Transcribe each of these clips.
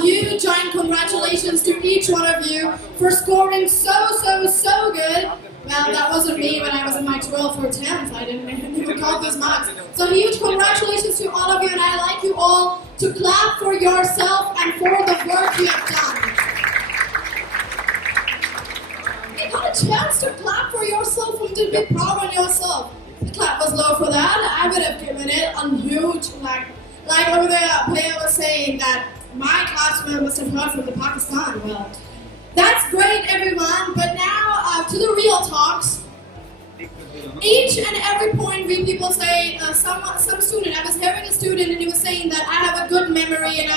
huge giant congratulations to each one of you for scoring so good. Well, that wasn't me when I was in my 12th or 10th. I didn't even count those marks. So huge congratulations to all of you, and I'd like you all to clap for yourself and for the work you have done. You got a chance to clap for yourself and to be proud of yourself. The clap was low for that. I would have given it a huge, like over there, player was saying that my classmate must have heard from the Pakistan. Well, that's great, everyone. But now to the real talks. Each and every point we people say, some student. I was hearing a student and he was saying that I have a good memory and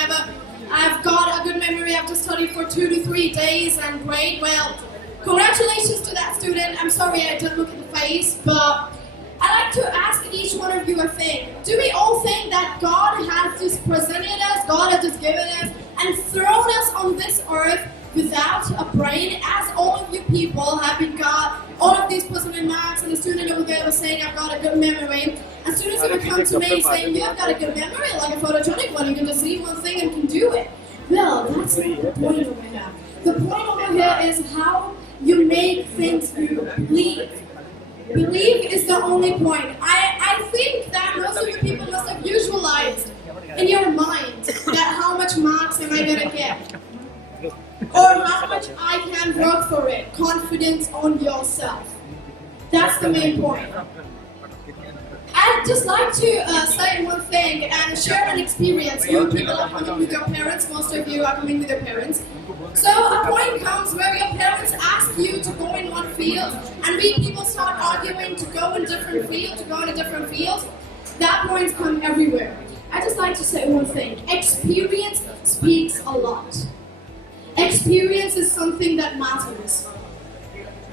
I've got a good memory after studying for 2 to 3 days and great. Well, congratulations to that student. I'm sorry I didn't look at the face, but I'd like to ask each one of you a thing. Do we all think that God has just presented us, God has just given us, and thrown us on this earth without a brain, as all of you people have got all of these positive marks, and the student over there was saying, I've got a good memory, and students would come to me saying, you've got a good memory, like a photogenic one, you can just see one thing and can do it. Well, that's not the point over here. The point over here is how you make things you believe. Belief is the only point. I think that most of the people must have visualized in your mind that how much marks am I going to get? Or how much I can work for it. Confidence on yourself. That's the main point. I'd just like to say one thing and share an experience. You people are coming with your parents. Most of you are coming with your parents. So a point comes where your parents ask you to go in one field and we people start arguing to go in different fields. That point comes everywhere. I just like to say one thing. Experience speaks a lot. Experience is something that matters.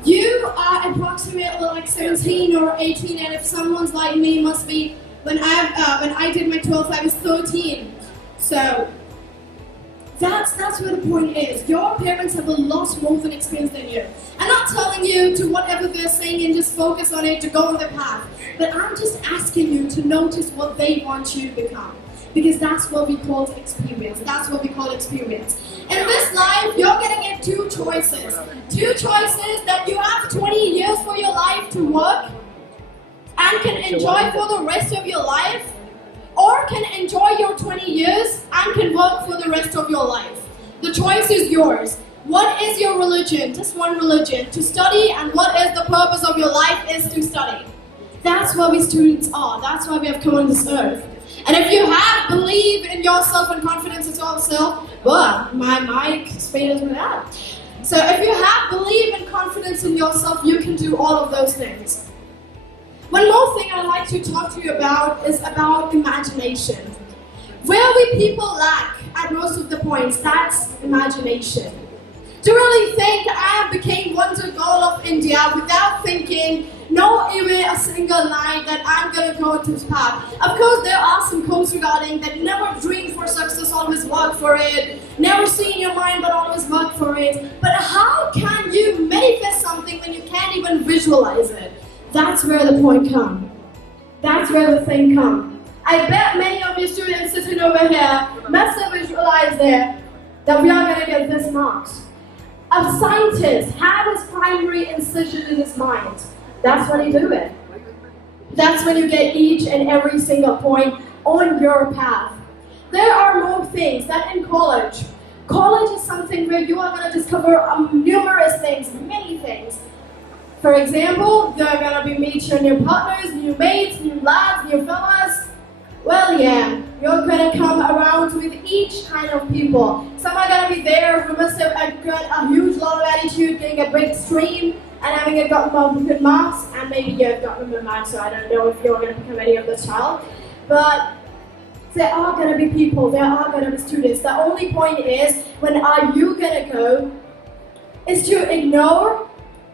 You are approximately like 17 or 18, and if someone's like me, must be when I did my 12th, I was 13. So that's where the point is. Your parents have a lot more of an experience than you. I'm not telling you to whatever they're saying and just focus on it to go on the path, but I'm just asking you to notice what they want you to become. Because that's what we call experience. That's what we call experience. In this life, you're going to get two choices. Two choices that you have 20 years for your life to work and can enjoy for the rest of your life, or can enjoy your 20 years and can work for the rest of your life. The choice is yours. What is your religion? Just one religion, to study, and what is the purpose of your life is to study. That's what we students are. That's why we have come on this earth. And if you have belief in yourself and confidence in yourself, well, my mic speed is with that. So if you have belief and confidence in yourself, you can do all of those things. One more thing I'd like to talk to you about is about imagination. Where we people lack at most of the points, that's imagination. To really think I became wonder girl of India without thinking, not even a single line that I'm going to go into this path. Of course, there are some quotes regarding that never dream for success, always work for it. Never see in your mind, but always work for it. But how can you manifest something when you can't even visualize it? That's where the point comes. That's where the thing comes. I bet many of you students sitting over here must have visualized there that we are going to get this marks. A scientist had his primary incision in his mind. That's when you do it. That's when you get each and every single point on your path. There are more things that in college. College is something where you are going to discover numerous things, many things. For example, you're going to be meeting new partners, new mates, new lads, new fellas. Well, yeah, you're going to come around with each kind of people. Some are going to be there who must have got a huge lot of attitude, getting a big stream, and having gotten good marks, and maybe you've gotten good marks, so I don't know if you're going to become any of this child. But there are going to be people, there are going to be students. The only point is, when are you going to go, is to ignore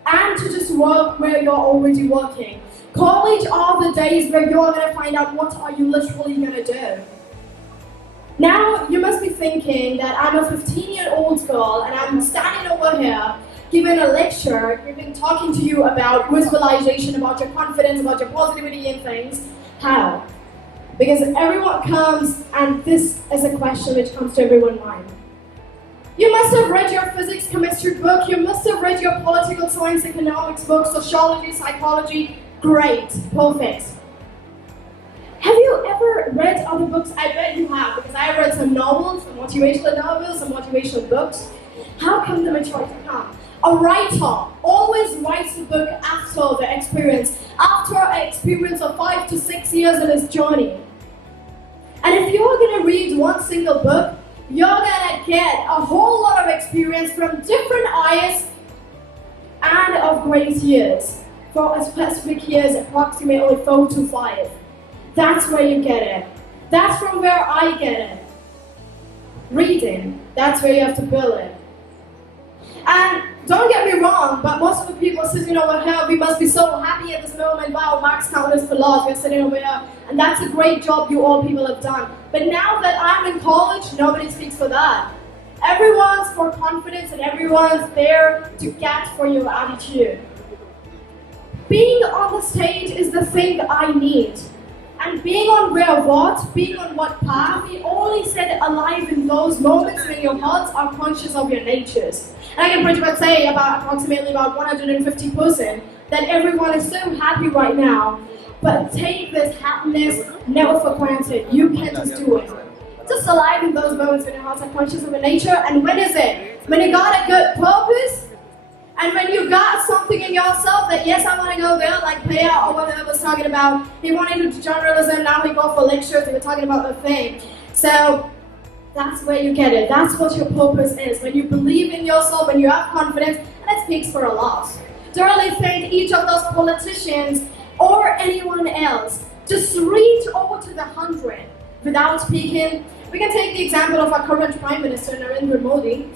and to just work where you're already working. College are the days where you're going to find out what are you literally going to do. Now, you must be thinking that I'm a 15-year-old girl and I'm standing over here giving a lecture, talking to you about visualization, about your confidence, about your positivity and things. How? Because everyone comes, and this is a question which comes to everyone's mind. You must have read your physics, chemistry book. You must have read your political science, economics book, sociology, psychology. Great, perfect. Have you ever read other books? I bet you have, because I read some novels, some motivational books. How come the majority come? A writer always writes a book after the experience, after an experience of 5 to 6 years in his journey. And if you're going to read one single book, you're going to get a whole lot of experience from different eyes and of great years. For a specific years, approximately 4 to 5. That's where you get it. That's from where I get it. Reading, that's where you have to build it. And don't get me wrong, but most of the people sitting over here, we must be so happy at this moment. Wow, max count is for large, we're sitting over here. And that's a great job you all people have done. But now that I'm in college, nobody speaks for that. Everyone's for confidence and everyone's there to get for your attitude. Being on the stage is the thing I need. And being on being on what path, we only set alive in those moments when your hearts are conscious of your natures. And I can pretty much say approximately about 150% that everyone is so happy right now. But take this happiness never for granted. You can just do it. Just alive in those moments when your hearts are conscious of your nature. And when is it? When you got a good purpose, and when you got something in yourself that, yes, I want to go there, like Paya or whatever was talking about, he wanted to do journalism, now he go for lectures, and we're talking about the thing. So that's where you get it. That's what your purpose is. When you believe in yourself, when you have confidence, and it speaks for a lot. To really thank each of those politicians or anyone else. Just reach over to the 100 without speaking. We can take the example of our current Prime Minister, Narendra Modi.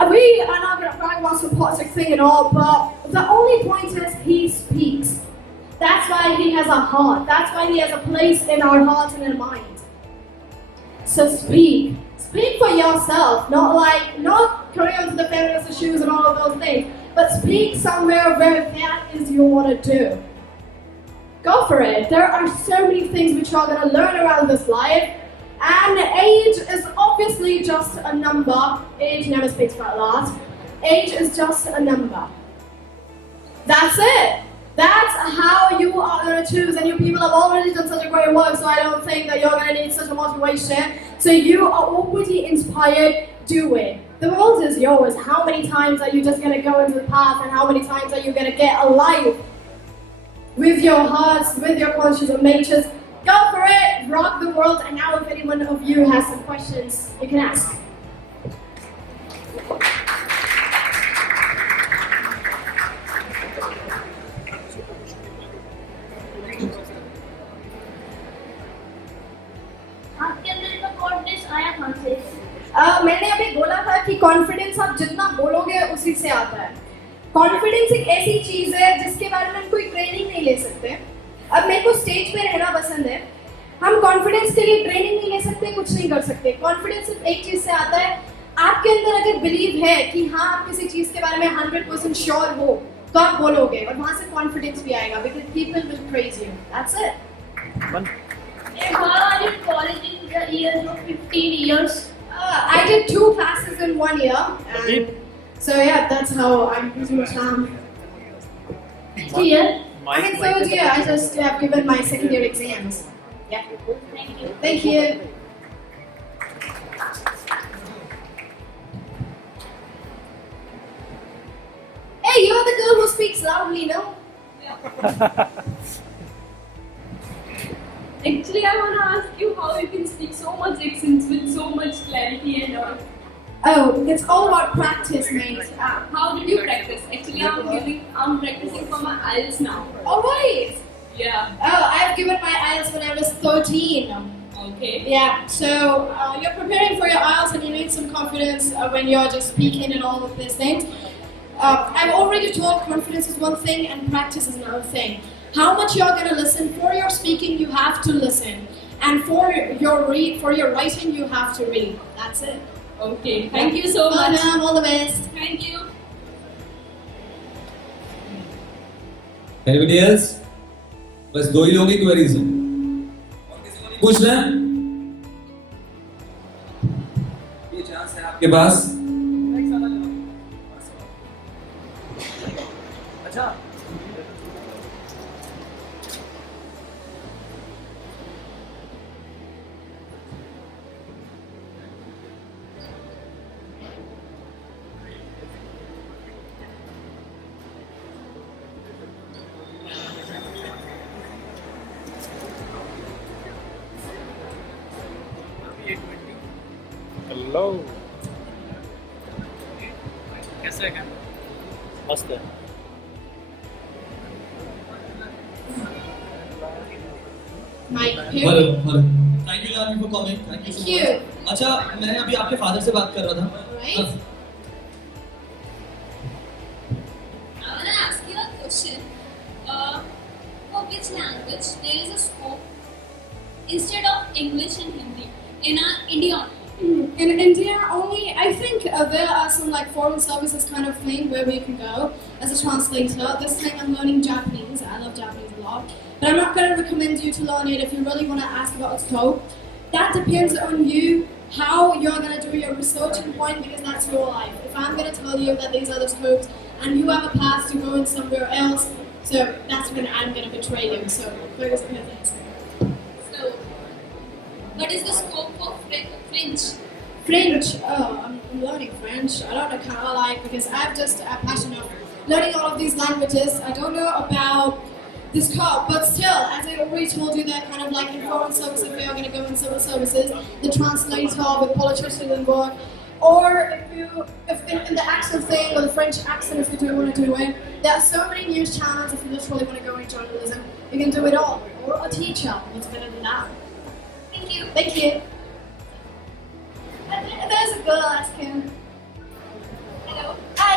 We are not going to brag about some politics thing at all, but the only point is he speaks. That's why he has a heart. That's why he has a place in our hearts and in our mind. So speak. Speak for yourself, not carry on to the feminist shoes and all of those things, but speak somewhere where that is you want to do. Go for it. There are so many things which you are going to learn around this life. And age is obviously just a number. Age never speaks for a lot. Age is just a number. That's it. That's how you are going to choose. And you people have already done such a great work, so I don't think that you're going to need such a motivation. So you are already inspired, do it. The world is yours. How many times are you just going to go into the path, and how many times are you going to get alive with your hearts, with your conscious of natures? Go for it, rock the world, and now if anyone of you has some questions, you can ask. आपके अंदर का confidence आया कहाँ से? मैंने अभी बोला था कि कॉन्फिडेंस आप जितना बोलोगे उसी से आता है. कॉन्फिडेंस एक ऐसी चीज है जिसके बारे में हम कोई ट्रेनिंग नहीं ले सकते. अब मेरे को स्टेज पे रहना पसंद है. हम कॉन्फिडेंस के लिए ट्रेनिंग नहीं ले सकते, कुछ नहीं कर सकते. कॉन्फिडेंस सिर्फ एक चीज से आता है. आपके अंदर अगर बिलीव है कि हाँ आप किसी चीज के बारे में 100% श्योर हो, तो आप बोलोगे और वहाँ से कॉन्फिडेंस भी आएगा. Because people will praise you. That's it. How are you college in the years of 15 years? I did 2 classes in 1 year. And so yeah, that's how I'm pretty much Year? I'm in 3rd year. I just have given my 2nd year exams. Yeah. Thank you. Thank you. Hey, you're the girl who speaks loudly, no? Actually, I want to ask you how you can speak so much accents with so much clarity and all. Oh, it's all about practice, mate. How did you practice? Actually, I'm practicing for my IELTS now. All right. Yeah. Oh, I've given my IELTS when I was 13. Okay. Yeah, so you're preparing for your IELTS and you need some confidence when you're just speaking and all of these things. I've already told confidence is one thing and practice is another thing. How much you're going to listen for your speaking, you have to listen. And for your writing, you have to read. That's it. Okay. Thank you so much. Welcome, all the best. Thank you. Anybody else? बस 2 ही लोग ही queries हैं. और किसी को नहीं पूछना है? कोई चांस है आपके पास? अच्छा हेलो कैसे है? मस्त है। Mike, hello here. Hello thank you Janhvi for coming thank you Thank you. अच्छा मैं अभी आपके फादर से बात कर रहा था Right? I want to ask you a question. For which language there is a scope instead of English and Hindi in India? In India only, I think there are some like foreign services kind of thing where we can go as a translator. This thing I'm learning Japanese. I love Japanese a lot. But I'm not going to recommend you to learn it if you really want to ask about a scope. That depends on you, how you're going to do your researching point because that's your life. If I'm going to tell you that these are the scopes and you have a path to go in somewhere else, so that's when I'm going to betray you. So focus on your things. So, what is the scope for French? French. Oh, I'm learning French. I don't know how like because I'm just a passion of learning all of these languages. I don't know about this scope, but still, as I already told you, they're kind of like in foreign services. If you're going to go in civil services, the translator with politicians and work, or if in the accent thing or the French accent, if you do want to do it, there are so many news channels. If you literally want to go into journalism, you can do it all. Or a teacher. What's better than that? Thank you. Thank you. And there's a girl asking. Hello. Hi.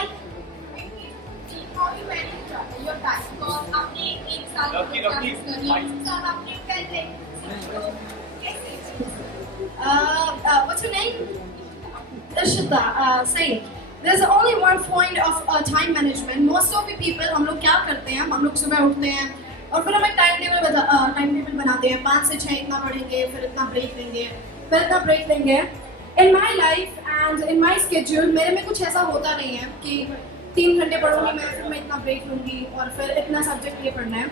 How you manage your time? Because आपने एक साल Lucky, lucky. साल आपने पहले What's your name? Ishita. Same. There's only one point of time management. Most of the people, हम लोग क्या करते हैं? हम लोग सुबह उठते हैं और फिर हमें टाइम टेबल बनाते हैं 5 से 6 इतना पढ़ेंगे फिर इतना ब्रेक लेंगे फिर इतना ब्रेक लेंगे. In my life and in my schedule मेरे में कुछ ऐसा होता नहीं है कि 3 घंटे पढ़ूंगी मैं फिर मैं इतना ब्रेक लूंगी और फिर इतना सब्जेक्ट ये पढ़ना है.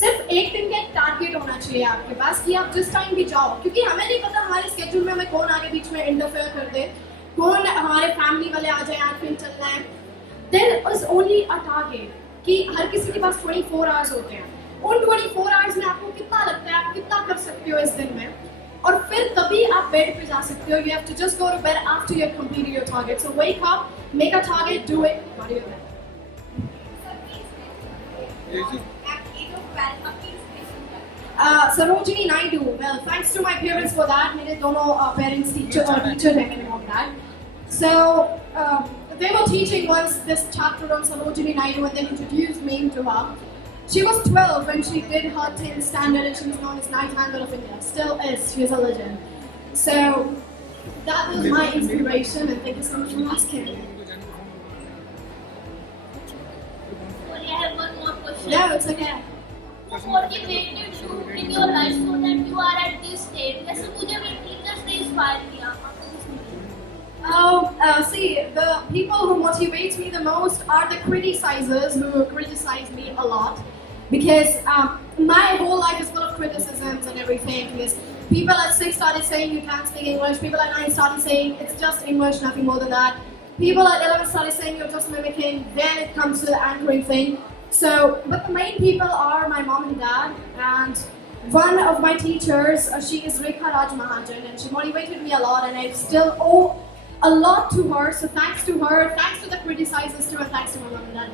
सिर्फ एक दिन का एक टारगेट होना चाहिए आपके पास कि आप जिस टाइम भी जाओ क्योंकि हमें नहीं पता हमारे स्केड्यूल में हमें कौन आगे बीच में इंटरफेयर कर दे कौन हमारे फैमिली वाले आ जाए आज फिर चलना है. There is only a target कि हर किसी के पास 24 आवर्स होते हैं. उन 24 आवर्स में आपको कितना लगता है आप कितना कर सकते हो इस दिन में और फिर तभी आप बेड पे जा सकते हो. You have to just go to bed after you have completed your target. So wake up, make a target, do it, go to your bed. Sarojini Naidu. Well, thanks to my parents for that. मेरे दोनों parents teacher हैं मेरे mom dad. So they were teaching once this chapter on Sarojini Naidu and they introduced me to her. She was 12 when she did her 10th standard and she was known as Nightingale of India. Still is. She is a legend. So that was my inspiration and thank you so much for asking. Sorry, I have one more question. Yeah, it's okay. What motivated you in your life so that you are at this stage? जैसे मुझे मेरे teachers ने inspire किया. See, the people who motivate me the most are the criticizers who criticize me a lot. Because my whole life is full of criticisms and everything. Because people at 6 started saying you can't speak English. People at 9 started saying it's just English, nothing more than that. People at 11 started saying you're just mimicking. Then it comes to the anchoring thing. So, but the main people are my mom and dad. And one of my teachers, she is Rekha Raj Mahajan, and she motivated me a lot. And I still owe a lot to her. So thanks to her, thanks to the criticizers too, and thanks to my mom and dad.